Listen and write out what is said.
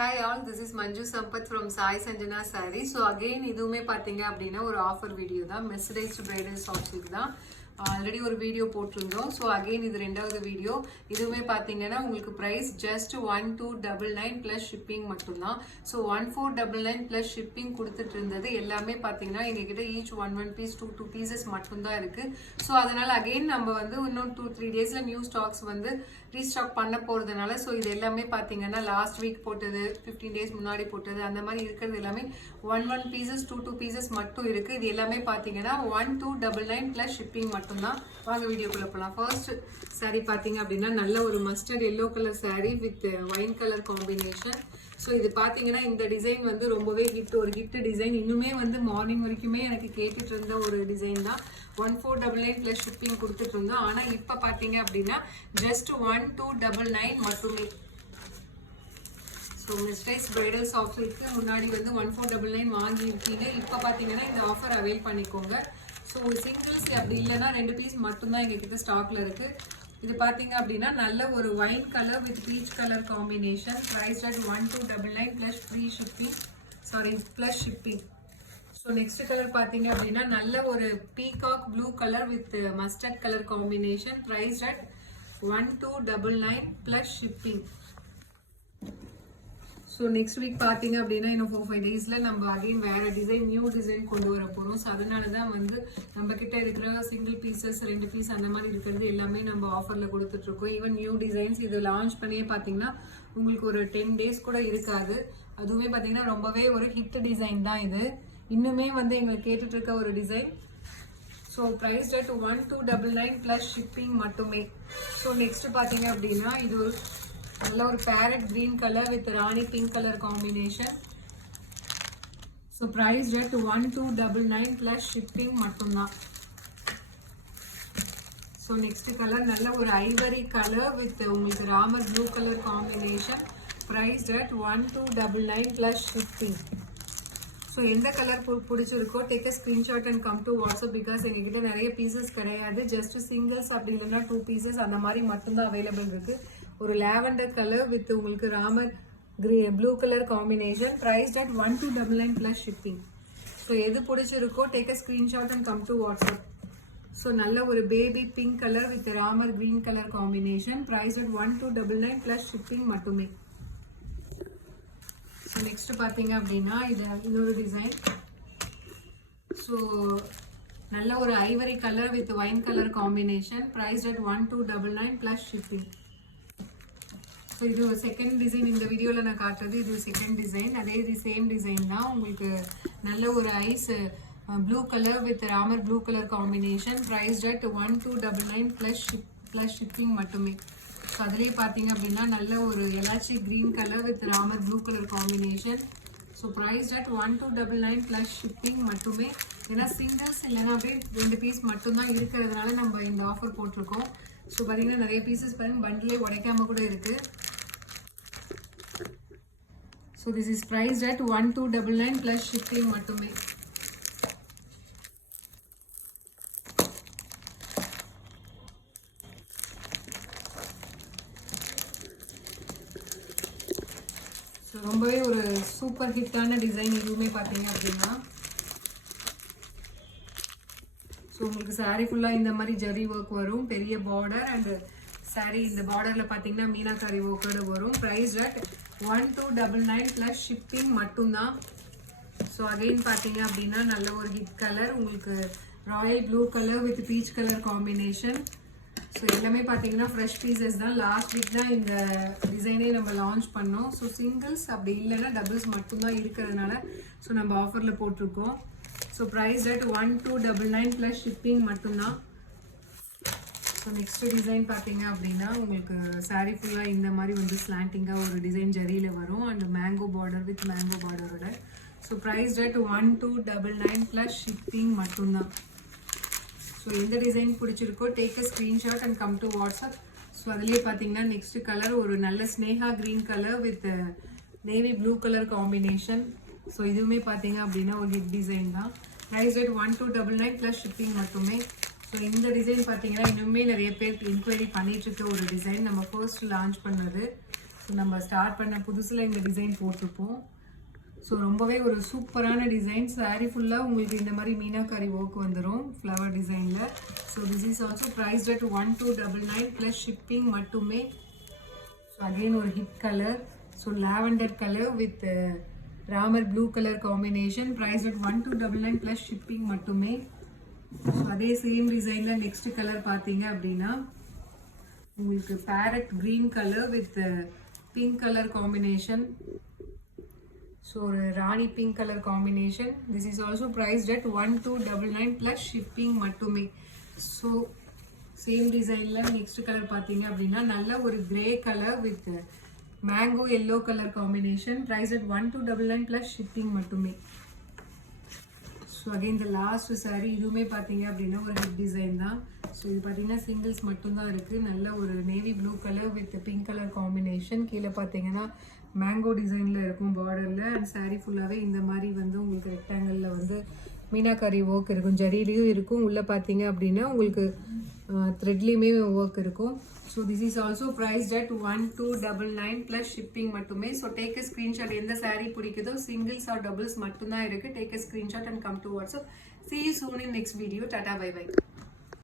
Hi all, this is Manju Sampath from Sai Sanjana Saree. So again, இதுவுமே பாத்தீங்க அப்படின்னா ஒரு ஆஃபர் வீடியோ தான். மெர்சடைஸ்டு பிரைடல் சாஃப்ட் சில்க் தான். ஆல்ரெடி ஒரு வீடியோ போட்டிருந்தோம். ஸோ அகெயின் இது ரெண்டாவது வீடியோ. இதுவுமே பார்த்தீங்கன்னா உங்களுக்கு ப்ரைஸ் ஜஸ்ட் 1299 ப்ளஸ் ஷிப்பிங் மட்டும்தான். ஸோ 1499 ப்ளஸ் ஷிப்பிங் கொடுத்துட்டு இருந்தது எல்லாமே பார்த்தீங்கன்னா எங்ககிட்ட each one piece two pieces மட்டும்தான் இருக்கு. ஸோ அதனால அகெயின் நம்ம வந்து இன்னும் 2-3 டேஸ்ல நியூ ஸ்டாக்ஸ் வந்து ரீஸ்டாக் பண்ண போறதுனால ஸோ இது எல்லாமே பார்த்தீங்கன்னா லாஸ்ட் வீக் போட்டது 15 டேஸ் முன்னாடி போட்டது அந்த மாதிரி இருக்கிறது எல்லாமே ஒன் பீசஸ் டூ பீசஸ் மட்டும் இருக்கு. இது எல்லாமே பார்த்தீங்கன்னா 1299 ப்ளஸ் ஷிப்பிங் மட்டும் தான். வாங்க வீடியோக்குள்ள போலாம். ஃபர்ஸ்ட் சாரி பாத்தீங்க அப்படின்னா நல்ல ஒரு mustard yellow colour sorry with wine colour combination. So இது பாத்தீங்கன்னா இந்த டிசைன் வந்து ரொம்பவே ஒரு ஹிட் டிசைன். இன்னுமே வந்து மார்னிங் வரைக்குமே எனக்கு கேட்டுட்டு இருந்த ஒரு டிசைன் தான். 1499 பிளஸ் ஷிப்பிங் கொடுத்துட்டு இருந்தோம். ஆனா இப்ப பாத்தீங்க அப்படின்னா ஜஸ்ட் 1299 மட்டுமே. ஸோ மிஸ்டைஸ் பிரைடல் சாஃப்ட் சில்க்கு முன்னாடி வந்து 1499 வாங்கி இருக்கீங்க. இப்போ பார்த்தீங்கன்னா இந்த ஆஃபர் அவைல் பண்ணிக்கோங்க. ஸோ சிங்கிள்ஸ் அப்படி இல்லைன்னா 2 பீஸ் மட்டும்தான் எங்ககிட்ட ஸ்டாக்ல இருக்கு. இது பார்த்தீங்க அப்படின்னா நல்ல ஒரு wine colour with peach colour combination. Price at 1299 plus free shipping plus shipping. So next colour பார்த்தீங்க அப்படின்னா நல்ல ஒரு peacock blue colour with mustard colour combination. Price at 1299 plus shipping. So next week பார்த்தீங்க அப்படின்னா இன்னும் 4-5 டேஸில் நம்ம அகைன் வேறு டிசைன் நியூ டிசைன் கொண்டு வர போகிறோம். ஸோ அதனால தான் வந்து நம்ம கிட்ட இருக்கிற சிங்கிள் பீசஸ் 2 பீஸ் அந்த மாதிரி இருக்கிறது எல்லாமே நம்ம ஆஃபரில் கொடுத்துட்ருக்கோம். ஈவன் நியூ டிசைன்ஸ் இது லான்ச் பண்ணியே பார்த்தீங்கன்னா உங்களுக்கு ஒரு 10 டேஸ் கூட இருக்காது. அதுவுமே பார்த்தீங்கன்னா ரொம்பவே ஒரு ஹிட் டிசைன் தான் இது. இன்னுமே வந்து எங்களுக்கு கேட்டுட்டு இருக்க ஒரு design. So price rate 1299 plus shipping மட்டுமே. ஸோ நெக்ஸ்ட் பார்த்தீங்க அப்படின்னா இது ஒரு நல்ல ஒரு parrot green colour with rani pink colour combination. So price rate 1299 plus shipping மட்டும்தான். ஸோ நெக்ஸ்ட் கலர் நல்ல ஒரு ஐவரி கலர் வித் உங்களுக்கு Ramar blue colour combination. Price rate 1299 plus shipping. So எந்த கலர் பிடிச்சிருக்கோ take a screenshot and come to WhatsApp. Because எங்ககிட்ட நிறைய pieces கிடையாது. ஜஸ்ட் சிங்கிள்ஸ் அப்படி இல்லைன்னா 2 பீசஸ் அந்த மாதிரி மட்டும்தான் அவைலபிள் இருக்கு. ஒரு லாவெண்டர் கலர் வித் உங்களுக்கு Ramar blue colour combination. Price at 1299 plus shipping. So எது பிடிச்சிருக்கோ take a screenshot and come to WhatsApp. So நல்ல ஒரு baby pink colour with Ramar green colour combination. Price at 1299 plus shipping மட்டுமே. So next பார்த்தீங்க அப்படின்னா இது இன்னொரு டிசைன். ஸோ நல்ல ஒரு ivory colour with wine colour combination. Price at 1299 plus shipping. So இது ஒரு செகண்ட் டிசைன் இந்த வீடியோவில் நான் காட்டுறது. இது செகண்ட் டிசைன். அதே இது சேம் டிசைன் தான். உங்களுக்கு நல்ல ஒரு ice blue colour with Ramar blue colour combination. Price at 1299 plus shipping மட்டுமே. ஸோ அதுலேயே பார்த்தீங்க அப்படின்னா நல்ல ஒரு elaichi green colour with Ramar blue colour combination. So price at 1299 plus shipping மட்டுமே. ஏன்னா சிங்கிள்ஸ் இல்லைன்னா அப்படியே 2 பீஸ் மட்டும்தான் இருக்கிறதுனால நம்ம இந்த ஆஃபர் போட்டிருக்கோம். ஸோ பார்த்தீங்கன்னா நிறைய பீசஸ் பாருங்க பண்டிலே உடைக்காம கூட இருக்கு. So this is price at 1299 plus shipping மட்டுமே. ஸோ ரொம்பவே ஒரு சூப்பர் ஹிட்டான டிசைன் இதுவுமே பார்த்தீங்க அப்படின்னா. ஸோ உங்களுக்கு சாரீ ஃபுல்லாக இந்த மாதிரி ஜரி ஒர்க் வரும். பெரிய பார்டர் அண்ட் சாரீ இந்த பார்டரில் பார்த்தீங்கன்னா மீனாக்காரி ஒர்க்கோடு வரும். ப்ரைஸ் அட் 1299 ப்ளஸ் ஷிப்பிங் மட்டும்தான். ஸோ அகெயின் பார்த்தீங்க அப்படின்னா நல்ல ஒரு ஹிட் கலர் உங்களுக்கு Royal blue colour with peach colour combination. So எல்லாமே பார்த்தீங்கன்னா ஃப்ரெஷ் பீசஸ் தான். லாஸ்ட் வீக் தான் இந்த டிசைனே நம்ம லான்ச் பண்ணோம். ஸோ சிங்கிள்ஸ் அப்படி இல்லைன்னா டபுள்ஸ் மட்டும்தான் இருக்கிறதுனால ஸோ நம்ம ஆஃபரில் போட்டிருக்கோம். So price at 1299 plus shipping மட்டும்தான். ஸோ நெக்ஸ்ட் டிசைன் பார்த்தீங்க அப்படின்னா உங்களுக்கு சாரீ ஃபுல்லாக இந்த மாதிரி வந்து ஸ்லாண்டிங்காக ஒரு டிசைன் ஜரியில் வரும் and mango border with mango பார்டரோட. So price at 1299 plus shipping மட்டும்தான். ஸோ எந்த டிசைன் பிடிச்சிருக்கோ take a screenshot and come to WhatsApp. So அதுலேயே பார்த்தீங்கன்னா நெக்ஸ்ட் கலர் ஒரு நல்ல ஸ்னேஹா green colour with navy blue colour combination. So இதுவுமே பார்த்தீங்க அப்படின்னா ஒரு ஹிட் டிசைன் தான். ப்ரைஸ் அட் 1299 ப்ளஸ் ஷிப்பிங் மட்டுமே. ஸோ இந்த டிசைன் பார்த்தீங்கன்னா இன்னுமே நிறைய பேர் என்கொயரி பண்ணிட்டு இருக்க ஒரு டிசைன். நம்ம ஃபர்ஸ்ட் லான்ச் பண்ணது. ஸோ நம்ம ஸ்டார்ட் பண்ண புதுசில் இந்த டிசைன் போட்டிருப்போம். ஸோ ரொம்பவே ஒரு சூப்பரான டிசைன். சாரீ ஃபுல்லாக உங்களுக்கு இந்த மாதிரி மீனாக்காரி ஒர்க் வந்துடும் ஃப்ளவர் டிசைனில். So this is also price at 1299 plus shipping மட்டுமே. ஸோ அகெயின் ஒரு hit colour. So lavender colour with Ramar blue colour combination. Price at 1299 plus shipping மட்டுமே. ஸோ அதே சேம் டிசைனில் நெக்ஸ்ட் கலர் பார்த்தீங்க அப்படின்னா உங்களுக்கு parrot green colour with pink colour combination. So ஒரு Rani pink colour combination. This is also priced at 1299 plus shipping மட்டுமே. So same டிசைனில் next colour பார்த்தீங்க அப்படின்னா நல்ல ஒரு grey colour with mango yellow colour combination. Price at 1299 plus shipping மட்டுமே. So again இந்த last sari இதுவுமே பார்த்தீங்க அப்படின்னா ஒரு ஹிட் டிசைன் தான். ஸோ இது பார்த்தீங்கன்னா சிங்கிள்ஸ் மட்டும்தான் இருக்குது. நல்ல ஒரு navy blue colour with pink colour combination. கீழே பார்த்தீங்கன்னா மேங்கோ டிசைனில் இருக்கும் பார்டரில். அண்ட் சாரீ ஃபுல்லாகவே இந்த மாதிரி வந்து உங்களுக்கு ரெக்டாங்கிளில் வந்து மீனாக்காரி ஒர்க் இருக்கும். ஜரிலையும் இருக்கும். உள்ளே பார்த்தீங்க அப்படின்னா உங்களுக்கு த்ரெட்லேயுமே ஒர்க் இருக்கும். So this is also priced at 1299 plus shipping மட்டுமே. So take a screenshot. எந்த சாரீ பிடிக்குதோ சிங்கிள்ஸ் ஆர் டபுள்ஸ் மட்டும்தான் இருக்குது. Take a screenshot and come to WhatsApp. See you soon in next video. Tata, bye bye.